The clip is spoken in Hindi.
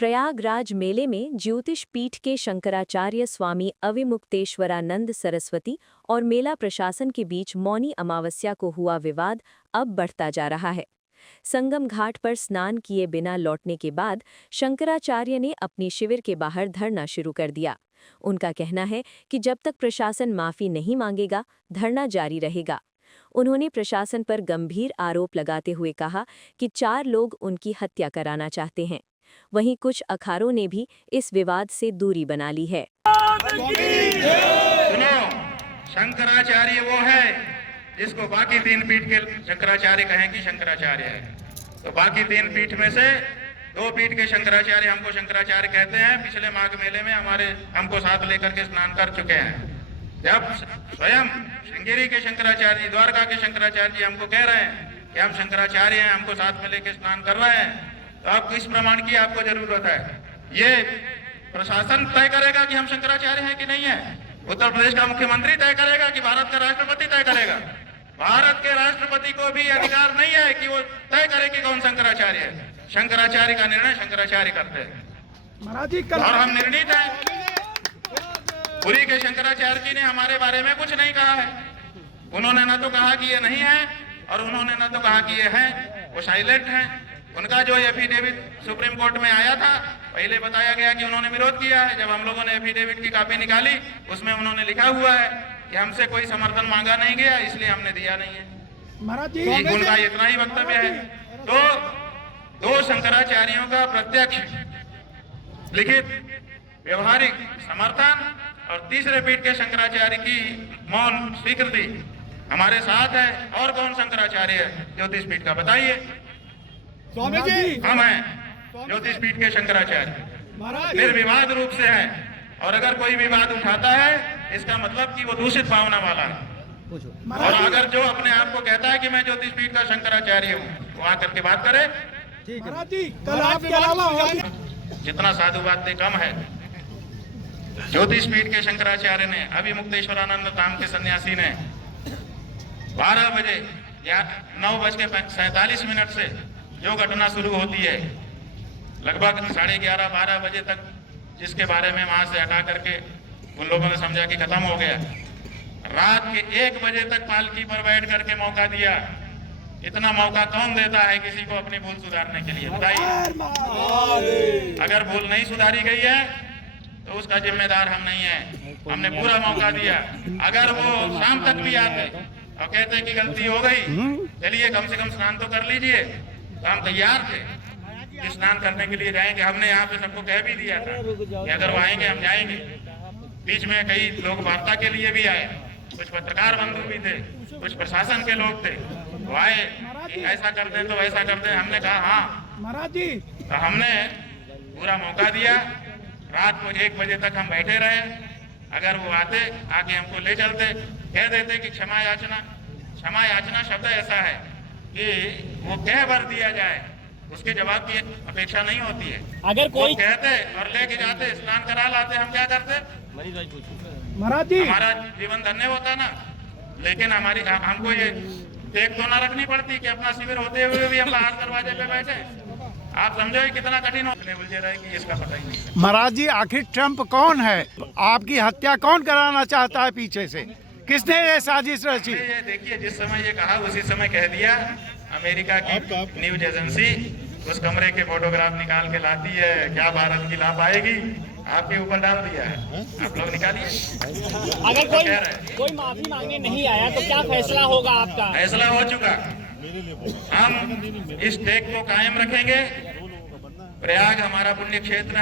प्रयागराज मेले में ज्योतिष पीठ के शंकराचार्य स्वामी अविमुक्तेश्वरानंद सरस्वती और मेला प्रशासन के बीच मौनी अमावस्या को हुआ विवाद अब बढ़ता जा रहा है। संगम घाट पर स्नान किए बिना लौटने के बाद शंकराचार्य ने अपनी शिविर के बाहर धरना शुरू कर दिया। उनका कहना है कि जब तक प्रशासन माफी नहीं मांगेगा, धरना जारी रहेगा। उन्होंने प्रशासन पर गंभीर आरोप लगाते हुए कहा कि 4 लोग उनकी हत्या कराना चाहते हैं। वहीं कुछ अखाड़ों ने भी इस विवाद से दूरी बना ली है। सुनो, शंकराचार्य वो है जिसको बाकी 3 पीठ के शंकराचार्य कहें कि शंकराचार्य है, तो बाकी 3 पीठ में से 2 पीठ के शंकराचार्य हमको शंकराचार्य कहते हैं। पिछले माघ मेले में हमको साथ लेकर के स्नान कर चुके हैं। जब स्वयं श्रृंगेरी के शंकराचार्य, द्वारका के शंकराचार्य जी हमको कह रहे हैं कि हम शंकराचार्य हैं, हमको साथ में लेकर स्नान कर रहे हैं, तो आपको इस प्रमाण की आपको जरूरत है। ये प्रशासन तय करेगा कि हम शंकराचार्य हैं कि नहीं है। उत्तर प्रदेश का मुख्यमंत्री तय करेगा कि भारत का राष्ट्रपति तय करेगा। भारत के राष्ट्रपति को भी अधिकार नहीं है कि वो तय करे कि कौन शंकराचार्य है। शंकराचार्य का निर्णय शंकराचार्य करते हैं और हम निर्णित हैं। पुरी के शंकराचार्य जी ने हमारे बारे में कुछ नहीं कहा है। उन्होंने न तो कहा कि ये नहीं है और उन्होंने न तो कहा कि ये है। वो साइलेंट है। उनका जो एफिडेविट सुप्रीम कोर्ट में आया था, पहले बताया गया कि उन्होंने विरोध किया है। जब हम लोगों ने एफिडेविट की कॉपी निकाली, उसमें उन्होंने लिखा हुआ है कि हमसे कोई समर्थन मांगा नहीं गया, इसलिए हमने दिया नहीं है। उनका इतना ही वक्तव्य है। तो 2 शंकराचार्यों का प्रत्यक्ष लिखित व्यवहारिक समर्थन और तीसरे पीठ के शंकराचार्य की मौन स्वीकृति हमारे साथ है। और कौन शंकराचार्य है ज्योतिष पीठ का, बताइए। स्वामी जी, हम हैं ज्योतिष पीठ के शंकराचार्य, निर्विवाद रूप से है। और अगर कोई विवाद उठाता है, इसका मतलब कि वो दूषित भावना वाला है। और अगर जो अपने आप को कहता है कि मैं ज्योतिष पीठ का शंकराचार्य हूँ, वो आकर के बात करे। कल आपके अलावा जितना साधुवाद कम है। ज्योतिष पीठ के शंकराचार्य ने, अविमुक्तेश्वरानंद नाम के सन्यासी ने 12 बजे या 9:47 से जो घटना शुरू होती है, लगभग 11:30-12 बजे तक, जिसके बारे में वहां से हटा करके उन लोगों ने समझा कि खत्म हो गया। रात के 1 बजे तक पालकी पर बैठ करके मौका दिया। इतना मौका कौन देता है किसी को अपनी भूल सुधारने के लिए, बताइए। अगर भूल नहीं सुधारी गई है तो उसका जिम्मेदार हम नहीं है। हमने पूरा मौका दिया। अगर वो शाम तक भी आते और कहते कि गलती हो गई, चलिए कम से कम स्नान तो कर लीजिए, तो हम तैयार थे कि स्नान करने के लिए जाएंगे। हमने यहाँ पे सबको कह भी दिया था कि अगर वो आएंगे हम जाएंगे। बीच में कई लोग वार्ता के लिए भी आए, कुछ पत्रकार बंधु भी थे, कुछ प्रशासन के लोग थे, वो आए कि ऐसा कर दें तो वैसा कर दें। हमने कहा हाँ महाराज जी, तो हमने पूरा मौका दिया। रात को 1 बजे तक हम बैठे रहे। अगर वो आते, आके हमको ले चलते, कह देते कि क्षमा याचना शब्द ऐसा है कि वो कह भर दिया जाए, उसके जवाब की अपेक्षा नहीं होती है। अगर कोई कहते और लेके जाते, स्नान करा लाते, हम क्या करते, महाराज जी, हमारा जीवन धन्य होता ना। लेकिन हमको ये टेक तो ना रखनी पड़ती कि अपना शिविर होते हुए भी हम बाहर दरवाजे पे बैठे। आप समझो कितना कठिन हो, उलझे रहे कि इसका पता ही नहीं। महाराज जी, आखिर ट्रंप कौन है? आपकी हत्या कौन कराना चाहता है पीछे से? किसने ये साजिश रची? ये देखिए, जिस समय ये कहा उसी समय कह दिया। अमेरिका की न्यूज एजेंसी उस कमरे के फोटोग्राफ निकाल के लाती है। क्या भारत की ला पाएगी? आपके ऊपर डाल दिया है, आप लोग निकालिए। अगर कोई माफी मांगने नहीं आया तो क्या फैसला होगा आपका? फैसला हो चुका। हम इस टेक को कायम रखेंगे। प्रयाग हमारा पुण्य क्षेत्र है।